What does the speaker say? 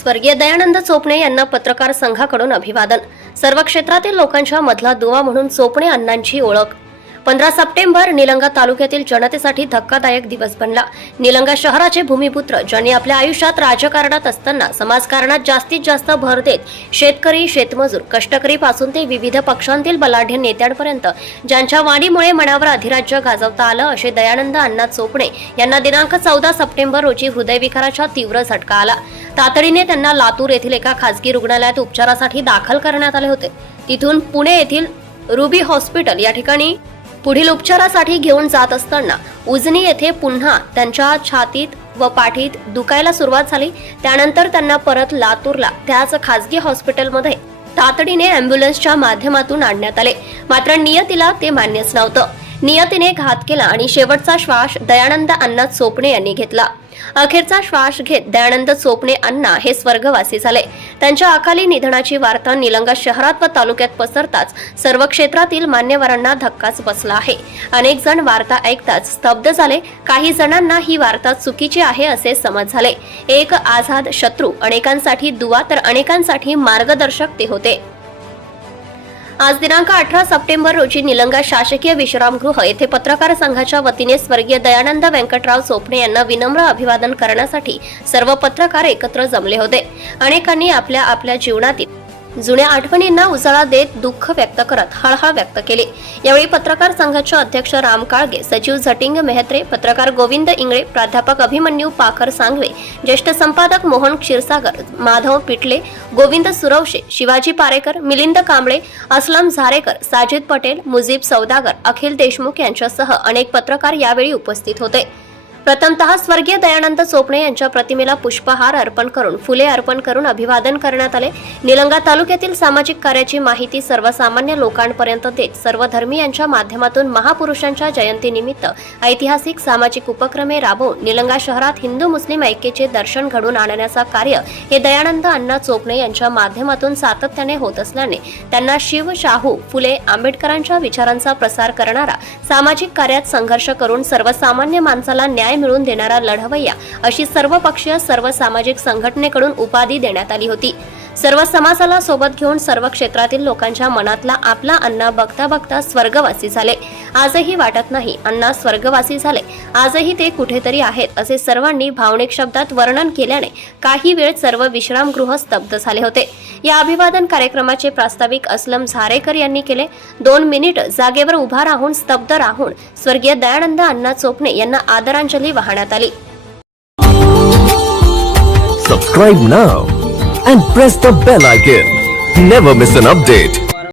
स्वर्गीय दयानंद चोपणे यांना पत्रकार संघाकडून अभिवादन. सर्व क्षेत्रातील लोकांच्या मधला दुवा म्हणून चोपणे अण्णांची ओळख. पंधरा सप्टेंबर निलंगा तालुक्यातील जनतेसाठी धक्कादायक दिवस बनला. निलंगा शहराचे भूमिपुत्र ज्यांनी आपल्या आयुष्यात राजकारणात असताना समाजकारणात जास्तीत जास्त भर देत शेतकरी शेतमजूर कष्टकरी पासून ते विविध पक्षांतील बलाढ्य नेत्यांपर्यंत ज्यांच्या वाणीमुळे मनावर अधिराज्य गाजवता आलं असे दयानंद अण्णा चोपणे यांना दिनांक चौदा सप्टेंबर रोजी हृदयविकाराचा तीव्र झटका आला. तातडीने त्यांना लातूर येथील एका खासगी रुग्णालयात उपचारासाठी दाखल करण्यात आले होते. तिथून पुणे येथील रुबी हॉस्पिटल या ठिकाणी पुढील उपचारासाठी घेऊन जात असताना उजनी येथे पुन्हा त्यांच्या छातीत व पाठीत दुखायला सुरुवात झाली. त्यानंतर त्यांना परत लातूरला त्याच खासगी हॉस्पिटलमध्ये तातडीने अँब्युलन्सच्या माध्यमातून आणण्यात आले. मात्र नियतीला ते मान्यच नव्हतं. नियतीने घात केला आणि शेवटचा श्वास दयानंद अण्णा चोपणे यांनी घेतला. अखेरचा श्वास घेत दयानंद चोपणे अण्णा हे स्वर्गवासी झाले. त्यांच्या अकाली निधनाची वार्ता निलंगा शहरात व तालुक्यात पसरताच सर्व क्षेत्रातील मान्यवरांना धक्काच बसला आहे. अनेक जण वार्ता ऐकताच स्तब्ध झाले. काही जणांना ही वार्ता चुकीची आहे असे समज झाले. एक आझाद शत्रू अनेकांसाठी दुवा तर अनेकांसाठी मार्गदर्शक ते होते. आज दिनांक अठरा सप्टेंबर रोजी निलंगा शासकीय विश्रामगृह येथे पत्रकार संघाच्या वतीने स्वर्गीय दयानंद व्यंकटराव चोपणे यांना विनम्र अभिवादन करण्यासाठी सर्व पत्रकार एकत्र जमले होते. अनेकांनी आपल्या आपल्या जीवनातील जुन्या आठवणींना उजाळा देत दुःख व्यक्त करत हळहळ व्यक्त केली. यावेळी पत्रकार संघाचे अध्यक्ष राम काळगे सचिव झटिंग मेहत्रे पत्रकार गोविंद इंगळे प्राध्यापक अभिमन्यू पाखर सांगवे ज्येष्ठ संपादक मोहन क्षीरसागर माधव पिटले गोविंद सुरवशे शिवाजी पारेकर मिलिंद कांबळे असलम झारेकर साजिद पटेल मुजीब सौदागर अखिल देशमुख यांच्यासह अनेक पत्रकार यावेळी उपस्थित होते. प्रथमतः स्वर्गीय दयानंद चोपणे यांच्या प्रतिमेला पुष्पहार अर्पण करून फुले अर्पण करून अभिवादन करण्यात आले. निलंगा तालुक्यातील सामाजिक कार्याची माहिती सर्वसामान्य लोकांपर्यंत देत सर्व धर्मीयांच्या माध्यमातून महापुरुषांच्या जयंतीनिमित्त ऐतिहासिक सामाजिक उपक्रमे राबवून निलंगा शहरात हिंदू मुस्लिम ऐक्याचे दर्शन घडून आणण्याचा कार्य हे दयानंद अण्णा चोपणे यांच्या माध्यमातून सातत्याने होत असल्याने त्यांना शिव शाहू फुले आंबेडकरांच्या विचारांचा प्रसार करणारा सामाजिक कार्यात संघर्ष करून सर्वसामान्य माणसाला न्याय मिळवून देणारा लढवय्या अशी सर्व पक्षीय सर्व सामाजिक संघटनेकडून उपाधी देण्यात आली होती. सर्व समाजाला सोबत घेऊन सर्व क्षेत्रातील लोकांच्या मनातला आपला अण्णा बघता बघता स्वर्गवासी झाले. आजही वाटत नाही अण्णा स्वर्गवासी झाले. आजही ते कुठेतरी आहेत असे सर्वांनी भावनिक शब्दात वर्णन केल्याने काही वेळ सर्व विश्रामगृह स्तब्ध झाले होते. या अभिवादन कार्यक्रमाचे प्रास्ताविक असलम झारेकर यांनी केले. दोन मिनिट जागेवर उभा राहून स्तब्ध राहून स्वर्गीय दयानंद अण्णा चोपणे यांना आदरांजली वाहण्यात आली. Subscribe now and press the bell icon never miss an update